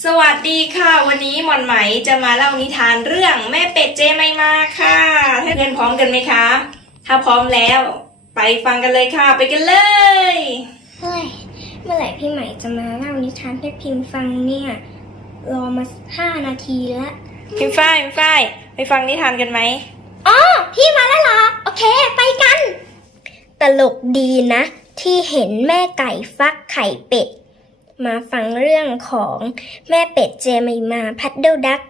สวัสดีค่ะ วันนี้หมอนไหมจะมาเล่านิทานเรื่องแม่เป็ดเจไม่มาค่ะถ้าเพื่อนพร้อมกันไหมคะ ถ้าพร้อมแล้ว ไปฟังกันเลยค่ะ ไปกันเลยเฮ้ยเมื่อไหร่พี่ใหม่จะมาเล่านิทานให้พิมพ์ฟังเนี่ย รอมาห้านาทีแล้ว พิมพ์ฝ้ายพิมพ์ฝ้ายไปฟังนิทานกันไหมอ๋อพี่มาแล้วเหรอ โอเค ไปกัน ตลกดีนะ ที่เห็นแม่ไก่ฟักไข่เป็ด มาฟังเรื่องของแม่เป็ดเจมิมาพัดเดิลดัก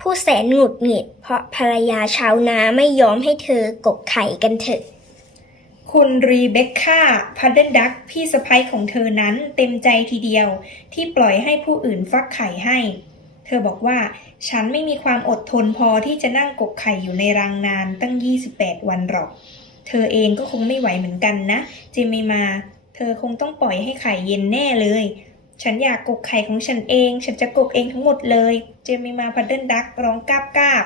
ผู้แสนหงุดหงิด เพราะภรรยาชาวนาไม่ยอมให้เธอกกไข่กันเถอะ คุณรีเบคก้าพัดเดิลดักพี่สะพ้ยของเธอนั้นเต็มใจทีเดียวที่ปล่อยให้ผู้อื่นฟักไข่ให้ เธอบอกว่าฉันไม่มีความอดทนพอที่จะนั่งกกไข่อยู่ในรังนานตั้ง 28 วันหรอก เธอเองก็คงไม่ไหวเหมือนกันนะเจมิมา เธอคงต้องปล่อยให้ไข่เย็นแน่เลย ฉันอยากกกไข่ของฉันเอง ฉันจะกกเองทั้งหมดเลย เจมิมาพัดเดิลดักร้องกาบกาบ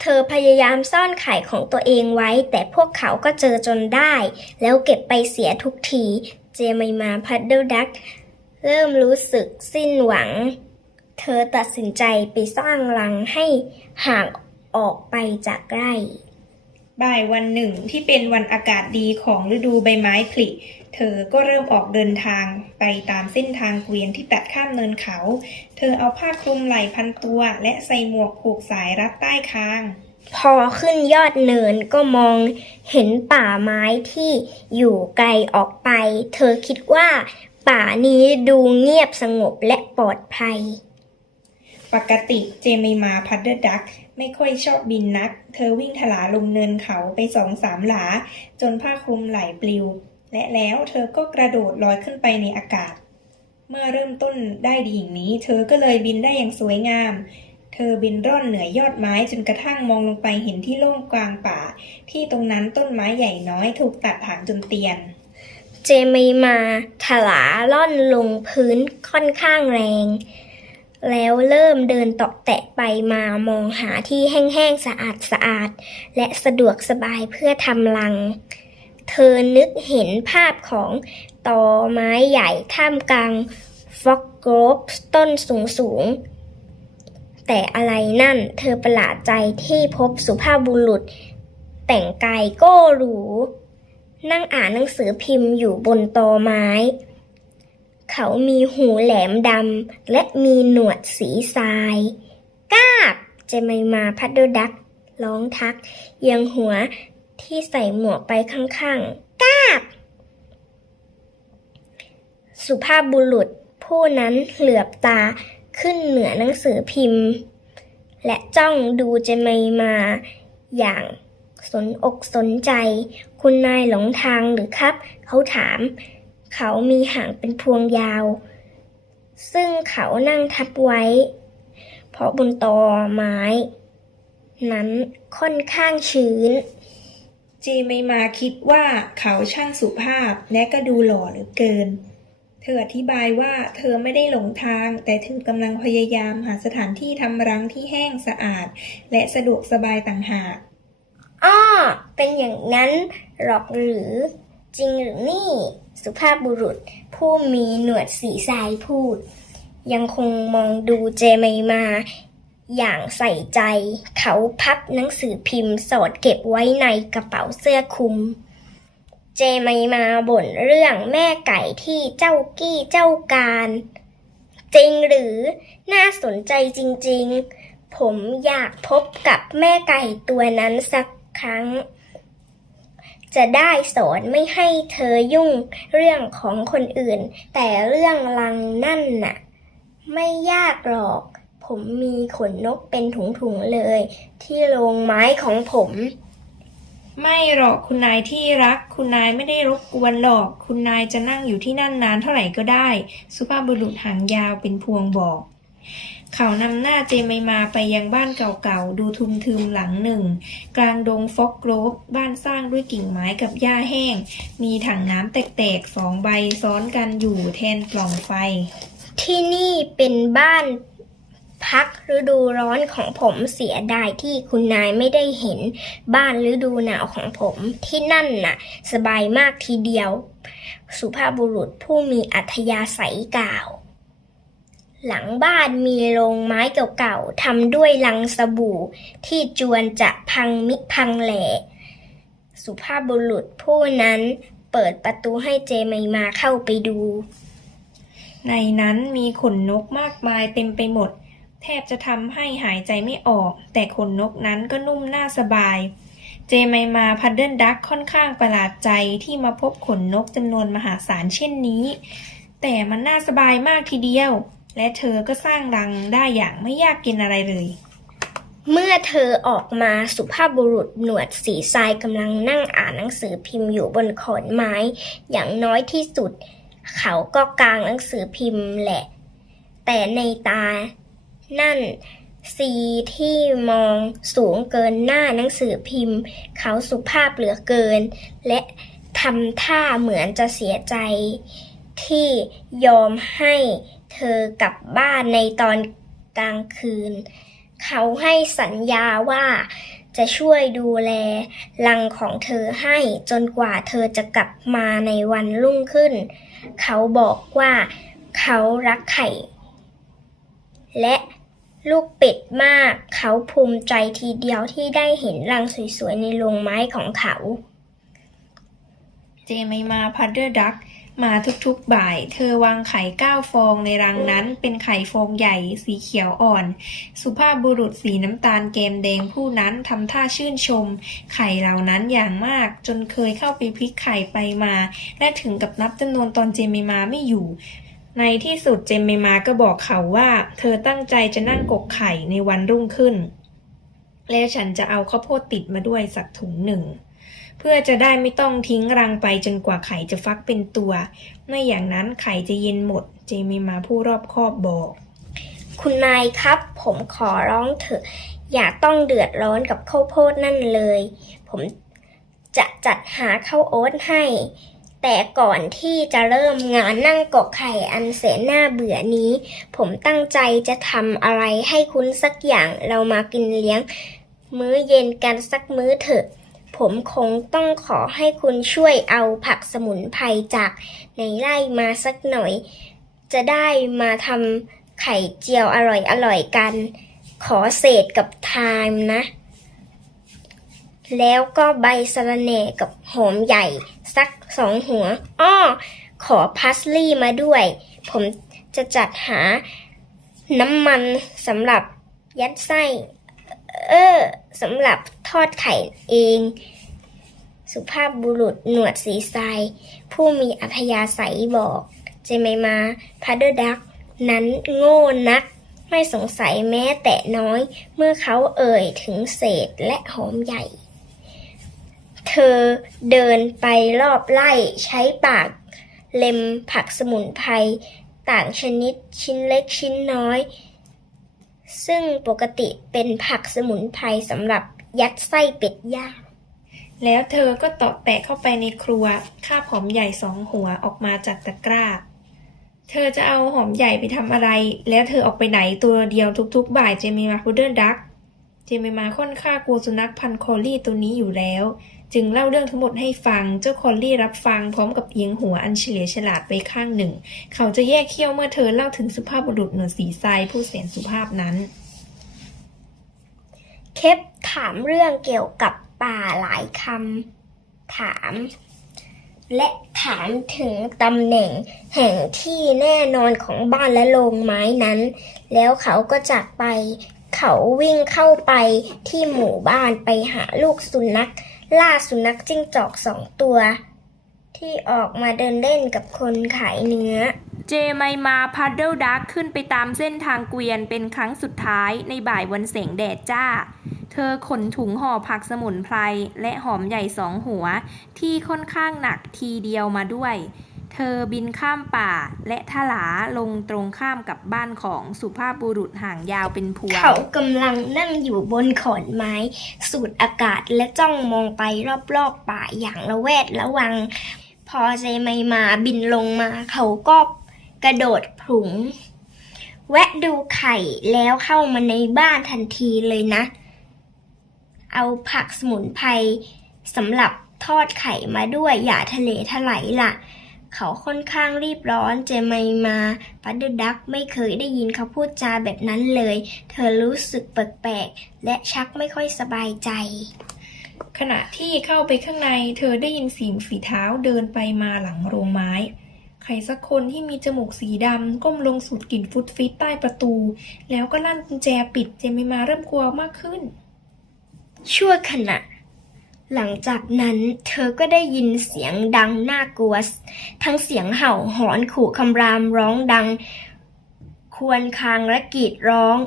เธอพยายามซ่อนไข่ของตัวเองไว้ แต่พวกเขาก็เจอจนได้ แล้วเก็บไปเสียทุกที เจมิมาพัดเดิลดักเริ่มรู้สึกสิ้นหวัง เธอตัดสินใจไปสร้างรังให้ห่างออกไปจากไร่ บ่ายวันหนึ่งที่เป็นวันอากาศดีของฤดูใบไม้ผลิ เธอก็เริ่มออกเดินทางไปตามเส้นทางเกวียนที่ตัดข้ามเนินเขา เธอเอาผ้าคลุมไหล่พันตัว และใส่หมวกผูกสายรัดใต้คาง พอขึ้นยอดเนินก็มองเห็นป่าไม้ที่อยู่ไกลออกไป เธอคิดว่าป่านี้ดูเงียบสงบและปลอดภัย ปกติเจมิมาพัดเดอร์ดัก ไม่ค่อยชอบบินนัก เธอวิ่งถลาลงเนินเขาไปสองสามหลา จนผ้าคลุมไหลปลิว และแล้วเธอก็กระโดดลอยขึ้นไปในอากาศ เมื่อเริ่มต้นได้ดีอย่างนี้ เธอก็เลยบินได้อย่างสวยงาม เธอบินร่อนเหนือยอดไม้จนกระทั่งมองลงไปเห็นที่โล่งกลางป่า ที่ตรงนั้นต้นไม้ใหญ่น้อยถูกตัดถางจนเตียน เจมิมาถลาล่อนลงพื้นค่อนข้างแรง แล้วเริ่มเดินตอกแตะไปมามองหาที่แห้งๆสะอาดสะอาด และสะดวกสบายเพื่อทำรัง เธอนึกเห็นภาพของตอไม้ใหญ่ท่ามกลางฟอกโกรบต้นสูงๆแต่อะไรนั่นเธอประหลาดใจที่พบสุภาพบุรุษ แต่งกายก้หรู นั่งอ่านหนังสือพิมพ์อยู่บนตอไม้ เขามีหูแหลมดำและมีหนวดสีทราย กาบเจมิมาพัดเดลดักร้องทักเอียงหัวที่ใส่หมวกไปข้างๆ กาบ สุภาพบุรุษผู้นั้นเหลือบตาขึ้นเหนือหนังสือพิมพ์ และจ้องดูเจมิมาอย่างสนอกสนใจ คุณนายหลงทางหรือครับ เขาถาม เขามีหางเป็นพวงยาว ซึ่งเขานั่งทับไว้ เพราะบนตอไม้ นั้นค่อนข้างชื้นเจมิมาคิดว่าเขาช่างสุภาพและก็ดูหล่อเหลือเกิน เธออธิบายว่าเธอไม่ได้หลงทาง แต่เธอกำลังพยายามหาสถานที่ทำรังที่แห้งสะอาด และสะดวกสบายต่างหากอ้อเป็นอย่างนั้นหรอกหรือ จริงหรือนี่ สุภาพบุรุษ ผู้มีหนวดสีทรายพูด ยังคงมองดูเจมิมา อย่างใส่ใจ เขาพับหนังสือพิมพ์สอดเก็บไว้ในกระเป๋าเสื้อคลุม เจมิมาบ่นเรื่องแม่ไก่ที่เจ้ากี้เจ้าการ จริงหรือน่าสนใจจริง ๆ ผมอยากพบกับแม่ไก่ตัวนั้นสักครั้ง จะได้สอนไม่ให้เธอยุ่งเรื่องของคนอื่น แต่เรื่องรังนั่นน่ะ ไม่ยากหรอก ผมมีขนนกเป็นถุงๆเลย ที่โรงไม้ของผม ไม่หรอกคุณนายที่รัก คุณนายไม่ได้รบกวนหรอก คุณนายจะนั่งอยู่ที่นั่นนานเท่าไหร่ก็ได้ สุภาพบุรุษหางยาวเป็นพวงบอก เขานำหน้าเจมิมาไปยังบ้านเก่าๆ ดูทุมทึมหลังหนึ่ง กลางดงฟอกโกรบบ้านสร้างด้วยกิ่งไม้กับหญ้าแห้ง มีถังน้ำแตกๆสองใบซ้อนกันอยู่แทนปล่องไฟ ที่นี่เป็นบ้านพักฤดูร้อนของผมเสียดายที่คุณนายไม่ได้เห็นบ้านฤดูหนาวของผมที่นั่นน่ะ สบายมากทีเดียว สุภาพบุรุษผู้มีอัธยาศัยกล่าว หลังบ้านมีโรงไม้เก่าๆทำด้วยลังสบู่ที่จวนจะพังมิพังแหล่สุภาพบุรุษผู้นั้นเปิดประตูให้เจไมมาเข้าไปดู ในนั้นมีขนนกมากมายเต็มไปหมด แทบจะทำให้หายใจไม่ออก แต่ขนนกนั้นก็นุ่มน่าสบาย เจไมมาพัดเดิลดักค่อนข้างประหลาดใจที่มาพบขนนกจำนวนมหาศาลเช่นนี้ แต่มันน่าสบายมากทีเดียว และเธอก็สร้างรังได้อย่างไม่ยากเกินอะไรเลย เมื่อเธอออกมาสุภาพบุรุษหนวดสีทรายกำลังนั่งอ่านหนังสือพิมพ์อยู่บนขอนไม้ อย่างน้อยที่สุด เขาก็กางหนังสือพิมพ์แหละ แต่ในตา นั่นสีที่มองสูงเกินหน้าหนังสือพิมพ์ เขาสุภาพเหลือเกิน และทำท่าเหมือนจะเสียใจ ที่ยอมให้ เธอกลับบ้านในตอนกลางคืน เขาให้สัญญาว่าจะช่วยดูแลรังของเธอให้จนกว่าเธอจะกลับมาในวันรุ่งขึ้น เขาบอกว่าเขารักไข่ และลูกเป็ดมาก เขาภูมิใจทีเดียวที่ได้เห็นรังสวยๆ ในโรงไม้ของเขา เจไม่มาพัดเดอร์ดัก มาทุกๆบ่าย เธอวางไข่เก้าฟองในรังนั้น เป็นไข่ฟองใหญ่ สีเขียวอ่อน สุภาพบุรุษสีน้ำตาลเกมแดงผู้นั้นทำท่าชื่นชม ไข่เหล่านั้นอย่างมาก จนเคยเข้าไปพลิกไข่ไปมา และถึงกับนับจำนวนตอนเจมิมาไม่อยู่ ในที่สุดเจมิมาก็บอกเขาว่า เธอตั้งใจจะนั่งกกไข่ในวันรุ่งขึ้น แล้วฉันจะเอาข้าวโพดติดมาด้วยสักถุงหนึ่ง เพื่อจะได้ไม่ต้องทิ้งรังไปจนกว่าไข่จะฟักเป็นตัว ไม่อย่างนั้นไข่จะเย็นหมด เจมิมาผู้รอบคอบบอก คุณนายครับ ผมขอร้องเถอะ อย่าต้องเดือดร้อนกับข้าวโพดนั่นเลย ผมจะจัดหาข้าวโอ๊ตให้ แต่ก่อนที่จะเริ่มงานนั่งกกไข่อันแสนน่าเบื่อนี้ ผมตั้งใจจะทำอะไรให้คุณสักอย่างเรามากินเลี้ยง มื้อเย็นกันสักมื้อเถอะ ผมคงต้องขอให้คุณช่วยเอาผักสมุนไพรจากในไร่มาสักหน่อย จะได้มาทำไข่เจียวอร่อยๆกัน ขอเศษกับไทม์นะ แล้วก็ใบสะระแหน่กับหอมใหญ่ สักสองหัว อ้อ ขอพัสลี่มาด้วย ผมจะจัดหาน้ำมันสำหรับยัดไส้ เออสำหรับทอดไข่เอง สุภาพบุรุษหนวดสีทราย ผู้มีอัธยาศัยบอก เจไมมาพัดเดอร์ดัก นั้นโง่นัก ไม่สงสัยแม้แต่น้อย เมื่อเขาเอ่ยถึงเศษและหอมใหญ่ เธอเดินไปรอบไล่ใช้ปาก เล็มผักสมุนไพรต่างชนิดชิ้นเล็กชิ้นน้อย ซึ่งปกติเป็นผักสมุนไพรสำหรับยัดไส้เป็ดย่าง แล้วเธอก็ตาะแตะเข้าไปในครัวคาบหอมใหญ่สองหัวออกมาจากตะกร้า เธอจะเอาหอมใหญ่ไปทำอะไร แล้วเธอออกไปไหนตัวเดียวทุกๆ บ่ายเจมิมาพุดเดิลดัก เจมิมาค่อนข้างกลัวสุนัขพันคอลลี่ตัวนี้อยู่แล้ว จึงเล่าเรื่องทั้งหมดให้ฟัง เจ้าคอลลี่รับฟังพร้อมกับเอียงหัวอันเฉลียวฉลาดไปข้างหนึ่ง เขาจะแยกเขี้ยวเมื่อเธอเล่าถึงสุภาพบุรุษเหนือสีทรายผู้แสนสุภาพนั้น เคปถามเรื่องเกี่ยวกับป่าหลายคำถาม และถามถึงตำแหน่งแห่งที่แน่นอนของบ้านและโรงไม้นั้น แล้วเขาก็จากไป เขาวิ่งเข้าไปที่หมู่บ้านไปหาลูกสุนัข ล่าสุนัขจิ้งจอกสองตัว ที่ออกมาเดินเล่นกับคนขายเนื้อ เจไมมาพัดเดิลดักขึ้นไปตามเส้นทางเกวียนเป็นครั้งสุดท้ายในบ่ายวันแสงแดดจ้า เธอขนถุงห่อผักสมุนไพรและหอมใหญ่สองหัว ที่ค่อนข้างหนักทีเดียวมาด้วย เธอบินข้ามป่าและทลาลงตรงข้ามกับบ้านของสุภาพบุรุษห่างยาวเป็นพวงเขากำลังนั่งอยู่บนขอนไม้ สูดอากาศและจ้องมองไปรอบๆป่าอย่างระแวดระวัง พอเจไมมาบินลงมาเขาก็กระโดดผุง แวะดูไข่แล้วเข้ามาในบ้านทันทีเลยนะ เอาผักสมุนไพรสำหรับทอดไข่มาด้วยอย่าทะเลทลายล่ะ เขาค่อนข้างรีบร้อนเจไม่มาพัดเดอร์ดักไม่เคยได้ยินเขาพูดจาแบบนั้นเลย เธอรู้สึกแปลกๆและชักไม่ค่อยสบายใจ ขณะที่เข้าไปข้างใน เธอได้ยินเสียงฝีเท้าเดินไปมาหลังโรงไม้ ใครสักคนที่มีจมูกสีดำก้มลงสูดกลิ่นฟุตฟิตใต้ประตู แล้วก็ลั่นกุญแจปิดเจมิมาเริ่มกลัวมากขึ้น ชั่วขณะ หลังจากนั้นเธอก็ได้ยินเสียงดังน่ากลัว ทั้งเสียงเห่าหอนขู่คำรามร้องดัง ควรคางและกรีดร้อง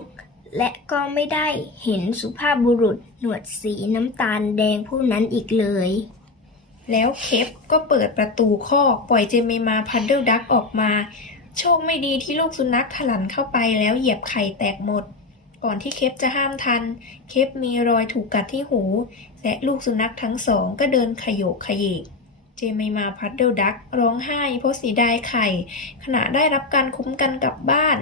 และก็ไม่ได้เห็นสุภาพบุรุษหนวดสีน้ำตาลแดงผู้นั้นอีกเลย แล้วเคปก็เปิดประตูคอกปล่อยเจมิมาพัดเดิลดักออกมา โชคไม่ดีที่ลูกสุนัขถลันเข้าไปแล้วเหยียบไข่แตกหมด ก่อนที่เคปจะห้ามทัน เคปมีรอยถูกกัดที่หู และลูกสุนัขทั้งสองก็เดินขยโยกขยเยกเจมิมาพัดเดลดักร้องไห้เพราะเสียดายไข่ ขณะได้รับการคุ้มกันกลับบ้าน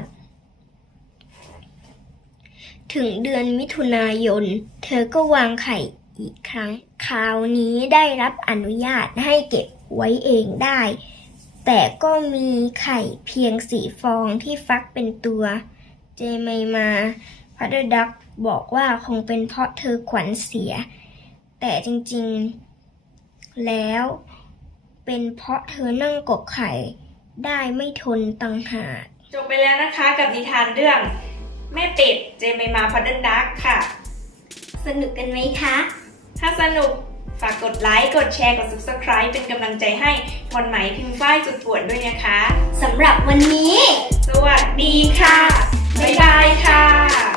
ถึงเดือนมิถุนายน เธอก็วางไข่อีกครั้ง คราวนี้ได้รับอนุญาตให้เก็บไว้เองได้ แต่ก็มีไข่เพียงสีฟองที่ฟักเป็นตัว เจม่มา พัดดักบอกว่าคงเป็นเพราะเธอขวัญเสีย แต่จริงๆ แล้วเป็นเพราะเธอนั่งกกไข่ได้ไม่ทนตังหากจบไปแล้วนะคะกับนิทานเรื่อง แม่เป็ดเจมิมาพัดเดิลดักค่ะ สนุกกันไหมคะ ถ้าสนุกฝากกดไลค์ กดแชร์ กด subscribe เป็นกำลังใจให้พรไหมพิมพ์ฝ้ายจุดปวดด้วยนะคะ สำหรับวันนี้ สวัสดีค่ะ บ๊ายบายค่ะ